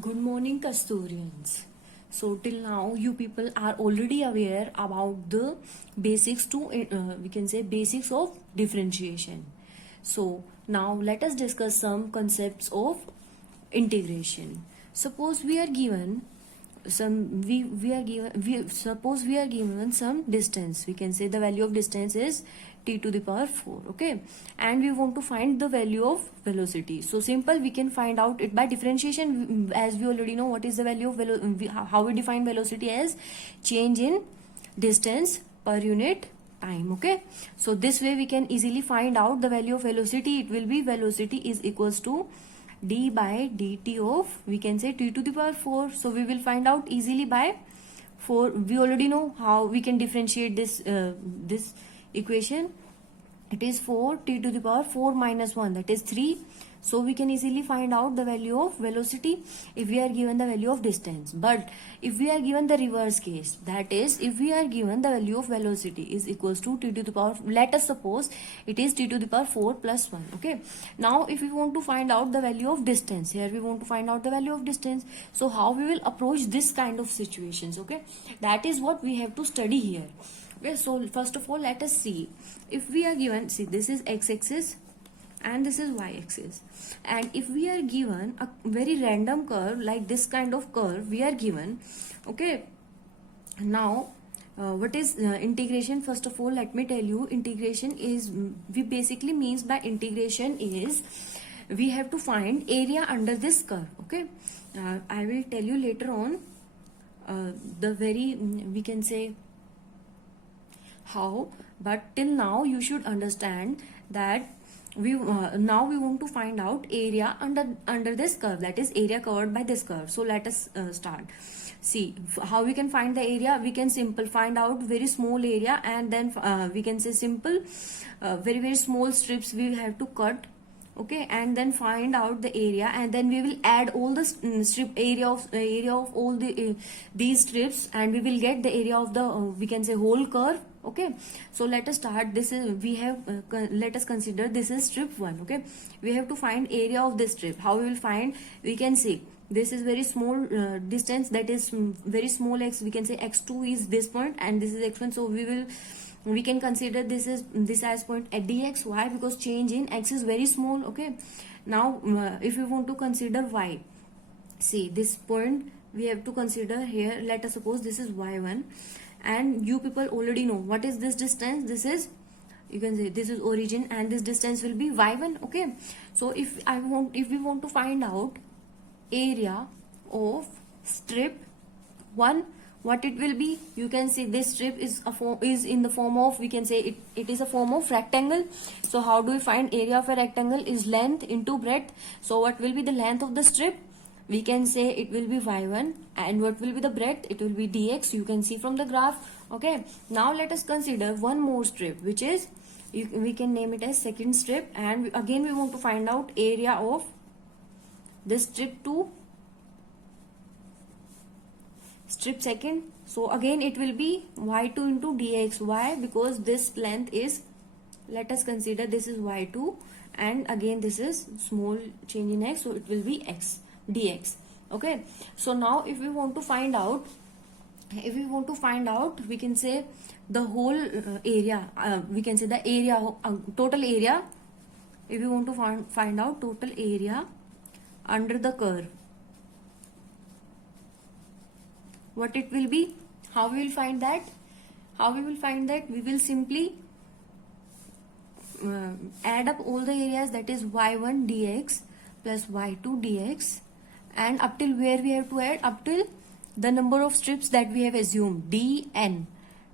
Good morning, Kasturians. So till now, you people are already aware about the basics to we can say basics of differentiation. So now let us discuss some concepts of integration. Suppose we are given we are given we suppose we are given some distance. We can say the value of distance is t to the power 4, okay, and we want to find the value of velocity. So simple, we can find out it by differentiation, as we already know what is the value of how we define velocity as change in distance per unit time, okay. So this way we can easily find out the value of velocity. It will be velocity is equals to d by dt of, we can say, t to the power 4. So we will find out easily by 4. We already know how we can differentiate this equation. It is 4 t to the power 4 minus 1, that is 3. So we can easily find out the value of velocity if we are given the value of distance. But if we are given the reverse case, that is if we are given the value of velocity is equals to t to the power, let us suppose it is t to the power 4 plus 1, okay. Now if we want to find out the value of distance, here we want to find out the value of distance. So how we will approach this kind of situations, okay, that is what we have to study here. Okay, so first of all let us see, if we are given, see, this is x-axis and this is y-axis, and if we are given a very random curve like this kind of curve we are given, okay. Now what is integration? First of all let me tell you, integration is, we basically means by integration is we have to find area under this curve, okay. I will tell you later on the very we can say how, but till now you should understand that we now we want to find out area under this curve, that is area covered by this curve. So let us start. See how we can find the area. We can simple find out very small area, and then we can say simple very small strips we have to cut, okay, and then find out the area, and then we will add all the strip area of all the these strips, and we will get the area of the we can say whole curve, okay. So let us start. This is we have let us consider this is strip 1, okay. We have to find area of this strip. How we will find? We can see this is very small distance, that is very small x, we can say x2 is this point and this is x1. So we can consider this as point at dx. Why? Because change in x is very small, okay. Now if we want to consider y, see this point we have to consider here. Let us suppose this is y1, and you people already know what is this distance. This is, you can say, this is origin, and this distance will be y1, okay. So if we want to find out area of strip 1, what it will be? You can see this strip is in the form of, we can say it is a form of rectangle. So how do we find area of a rectangle? Is length into breadth. So what will be the length of the strip? We can say it will be y1, and what will be the breadth? It will be dx. You can see from the graph, okay. Now let us consider one more strip, which is we can name it as second strip, and again we want to find out area of this strip 2, strip second. So again it will be y2 into dx. Why? Because this length is, let us consider this is y2, and again this is small change in x, so it will be x dx, okay. So now if we want to find out we can say the whole area, we can say the area total area. If we want to find out total area under the curve, what it will be? How we will find that? We will simply add up all the areas, that is y1 dx plus y2 dx, and up till where we have to add? Up till the number of strips that we have assumed, dn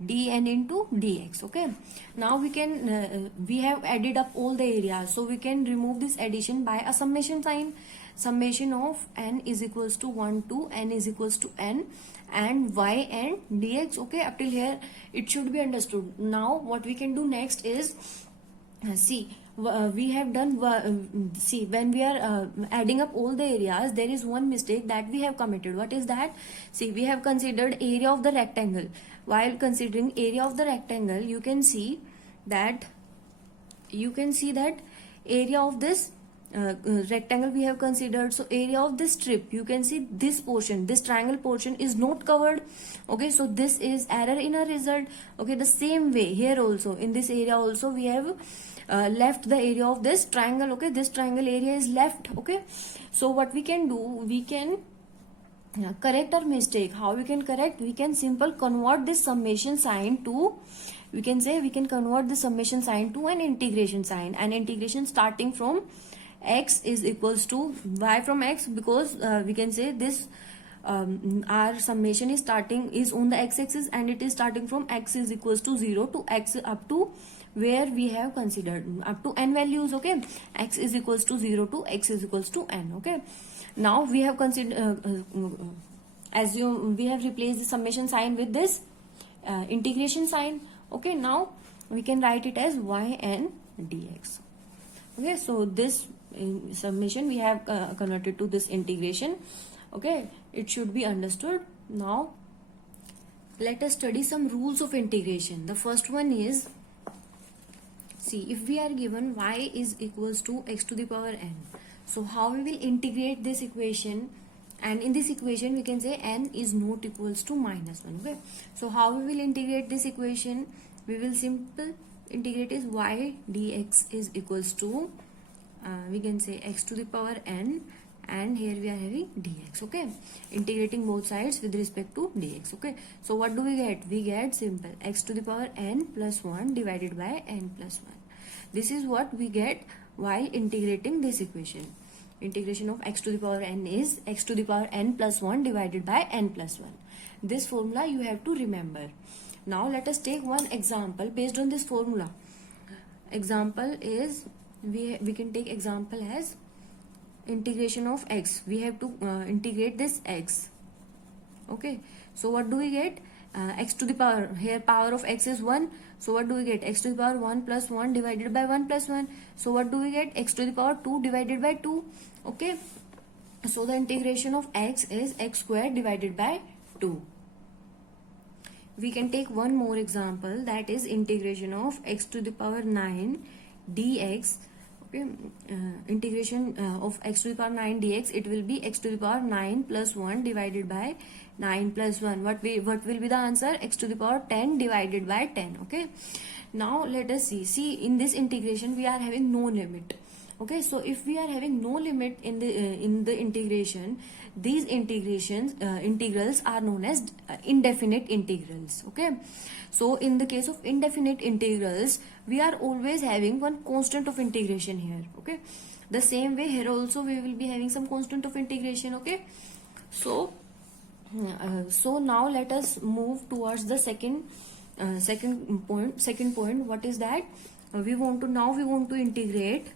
into dx, okay. Now we can we have added up all the areas, so we can remove this addition by a summation sign. Summation of n is equals to 1 to n is equals to n, and y and dx, okay. Up till here it should be understood. Now what we can do next is, see, we have done see, when we are adding up all the areas, there is one mistake that we have committed. What is that? See, we have considered area of the rectangle. While considering area of the rectangle, you can see that area of this rectangle we have considered. So area of this strip, you can see this portion, this triangle portion is not covered. Okay, so this is error in our result. Okay, the same way here also, in this area also we have left the area of this triangle. Okay, this triangle area is left. Okay, so what we can do, we can correct our mistake. How we can correct? We can simple convert this summation sign to, we can say we can convert the summation sign to an integration sign. An integration starting from x is equals to y from x, because we can say this our summation is on the x-axis, and it is starting from x is equals to 0 to x up to where we have considered up to n values. Okay, x is equals to 0 to x is equals to n. Okay, now we have considered assume we have replaced the summation sign with this integration sign. Okay, now we can write it as yn dx. Okay, so this summation we have converted to this integration. Okay, it should be understood. Now let us study some rules of integration. The first one is, see, if we are given y is equals to x to the power n, so how we will integrate this equation? And in this equation we can say n is not equals to -1. Okay, so how we will integrate this equation? We will simple integrate is y dx is equals to we can say x to the power n, and here we are having dx. Okay, integrating both sides with respect to dx. Okay, so what do we get? We get simple x to the power n plus 1 divided by n plus 1. This is what we get while integrating this equation. Integration of x to the power n is x to the power n plus 1 divided by n plus 1. This formula you have to remember. Now let us take one example based on this formula. Example is, we can take example as integration of x. We have to integrate this x. Okay, so what do we get? X to the power, here power of x is 1, so what do we get? X to the power 1 plus 1 divided by 1 plus 1, so what do we get? X to the power 2 divided by 2. Okay, so the integration of x is x squared divided by 2. We can take one more example, that is integration of x to the power 9 dx. Okay, integration of x to the power 9 dx, it will be x to the power 9 plus 1 divided by 9 plus 1. What will be the answer? X to the power 10 divided by 10. Okay, now let us see in this integration we are having no limit. Okay, so if we are having no limit in the integration, these integrals are known as indefinite integrals. Okay, so in the case of indefinite integrals, we are always having one constant of integration here. Okay, the same way here also we will be having some constant of integration. Okay, so now let us move towards the second point. What is that? We want to integrate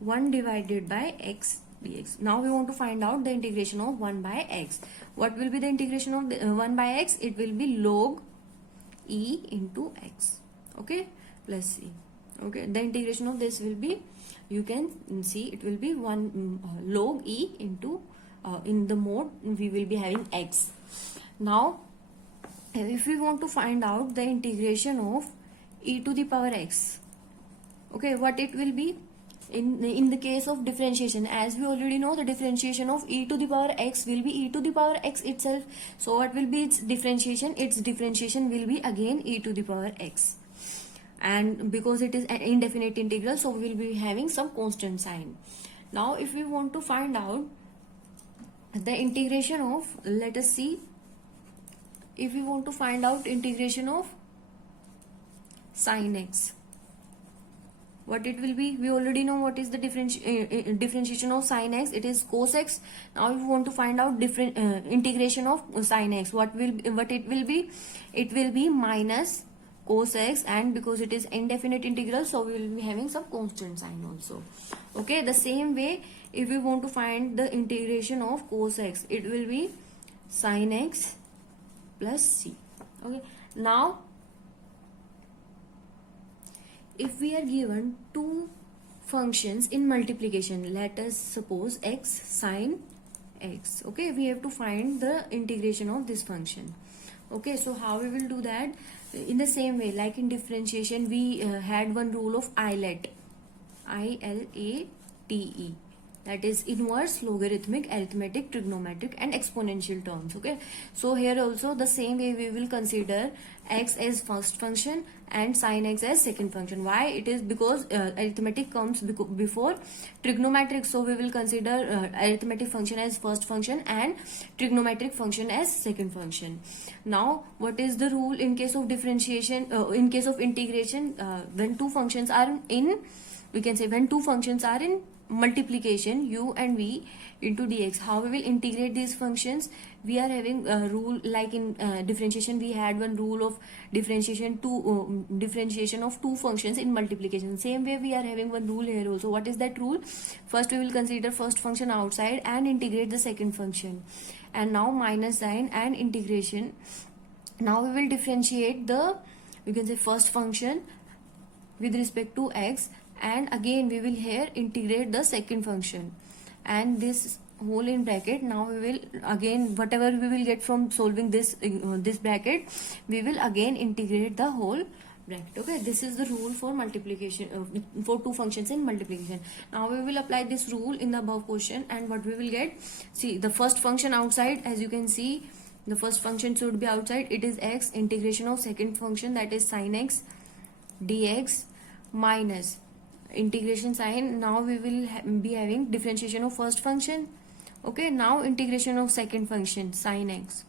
1 divided by x dx. Now we want to find out the integration of 1 by x. What will be the integration of 1 by x? It will be log e into x. Okay, plus c. Okay, the integration of this will be, you can see, it will be 1 log e into in the mode we will be having x. Now if we want to find out the integration of e to the power x, okay, what it will be? In the case of differentiation, as we already know, the differentiation of e to the power x will be e to the power x itself. So what will be its differentiation? Its differentiation will be again e to the power x. And because it is an indefinite integral, so we will be having some constant sign. Now if we want to find out the integration of, let us see, if we want to find out integration of sin x, what it will be? We already know what is the differentiation of sin x. It is cos x. Now if we want to find out integration of sin x, what it will be? It will be minus cos x, and because it is indefinite integral, so we will be having some constant sign also. Okay, the same way if we want to find the integration of cos x, it will be sin x plus c. Okay, now if we are given two functions in multiplication, let us suppose x sin x. Okay, we have to find the integration of this function. Okay, so how we will do that? In the same way, like in differentiation, we had one rule of ILAT, TE. That is inverse, logarithmic, arithmetic, trigonometric and exponential terms. Okay, so here also the same way we will consider x as first function and sin x as second function. Why? It is because arithmetic comes before trigonometric, so we will consider arithmetic function as first function and trigonometric function as second function. Now what is the rule in case of differentiation, in case of integration? When two functions are in, we can say when two functions are in multiplication, u and v into dx, how we will integrate these functions? We are having a rule like in differentiation we had one rule of differentiation of two functions in multiplication. Same way we are having one rule here also. What is that rule? First we will consider first function outside and integrate the second function, and now minus sign and integration. Now we will differentiate the, you can say, first function with respect to x, and again we will here integrate the second function, and this whole in bracket. Now we will again, whatever we will get from solving this this bracket, we will again integrate the whole bracket. Okay, this is the rule for multiplication for two functions in multiplication. Now we will apply this rule in the above question, and what we will get, see the first function outside, as you can see the first function should be outside. It is x, integration of second function, that is sin x dx, minus integration sign. Now we will be having differentiation of first function. Okay, now integration of second function sin x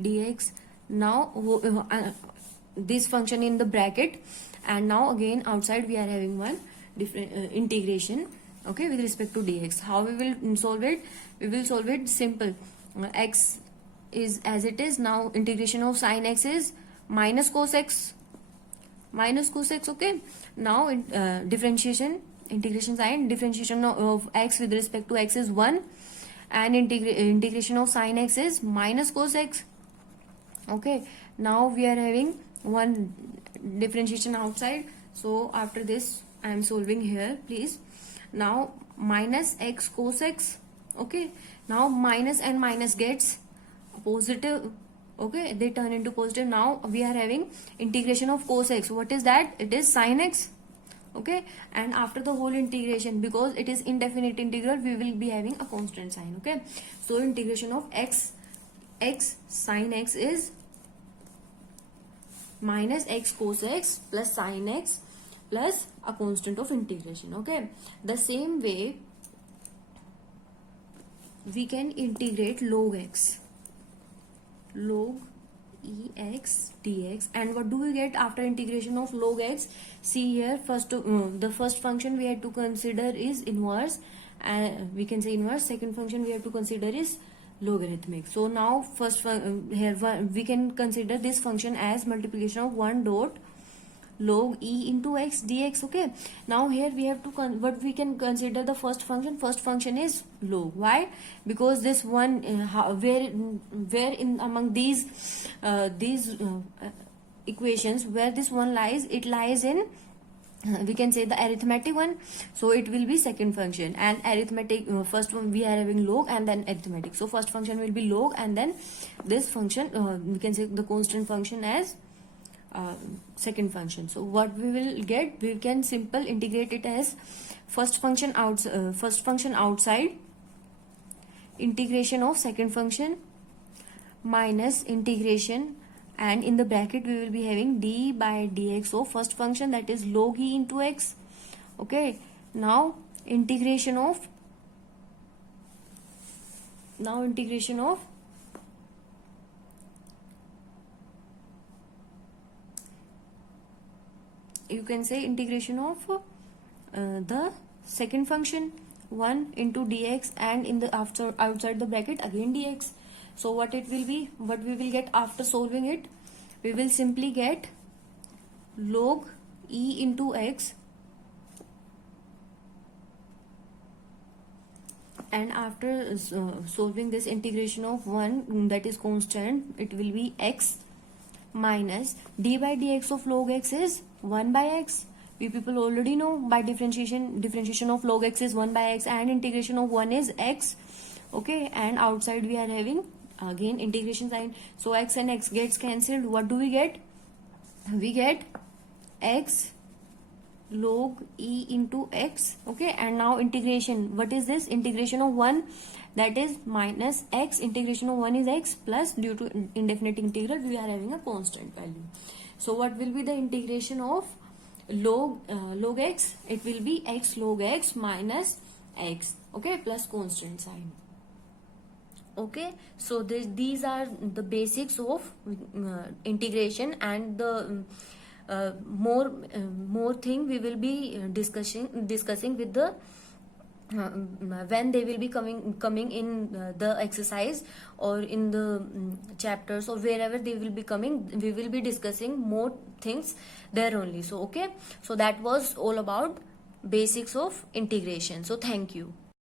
dx. Now this function in the bracket, and now again outside we are having one different integration, okay, with respect to dx. How we will solve it? We will solve it simple. X is as it is. Now integration of sin x is minus cos x, okay. Now differentiation, integration sign, differentiation of x with respect to x is 1, and integration of sin x is minus cos x. Okay, now we are having one differentiation outside. So after this I am solving here, please. Now minus x cos x. Okay, now minus and minus gets positive. Okay, they turn into positive. Now we are having integration of cos x. What is that? It is sin x. Okay, and after the whole integration, because it is indefinite integral, we will be having a constant sign. Okay, so integration of x sin x is minus x cos x plus sin x plus a constant of integration. Okay, the same way we can integrate log x, log ex dx. And what do we get after integration of log x? See here, first the first function we have to consider is inverse, and we can say inverse. Second function we have to consider is logarithmic. So now first here we can consider this function as multiplication of 1 dot log e into x dx. Okay, now here we have to what we can consider the first function is log. Why? Because this one where in among these equations, where this one lies, it lies in we can say the arithmetic one, so it will be second function, and arithmetic first one we are having log and then arithmetic. So first function will be log, and then this function we can say the constant function as second function. So what we will get, we can simple integrate it as first function outside integration of second function minus integration, and in the bracket we will be having d by dx of first function, that is log e into x. Okay, now integration of you can say integration of the second function 1 into dx, and in the outside the bracket again dx. So what it will be, what we will get after solving it, we will simply get log e into x, and after solving this integration of 1, that is constant, it will be x minus d by dx of log x is 1 by x. We people already know by differentiation of log x is 1 by x, and integration of 1 is x. Okay, and outside we are having again integration sign, so x and x gets cancelled. What do we get? We get x log e into x. Okay, and now integration, what is this? Integration of 1, that is minus x. Integration of 1 is x, plus due to indefinite integral we are having a constant value. So what will be the integration of log x? It will be x log x minus x, okay, plus constant sign. Okay, so these are the basics of integration, and the more thing we will be discussing with the when they will be coming in the exercise, or in the chapters, or wherever they will be coming, we will be discussing more things there only. So okay, so that was all about basics of integration. So thank you.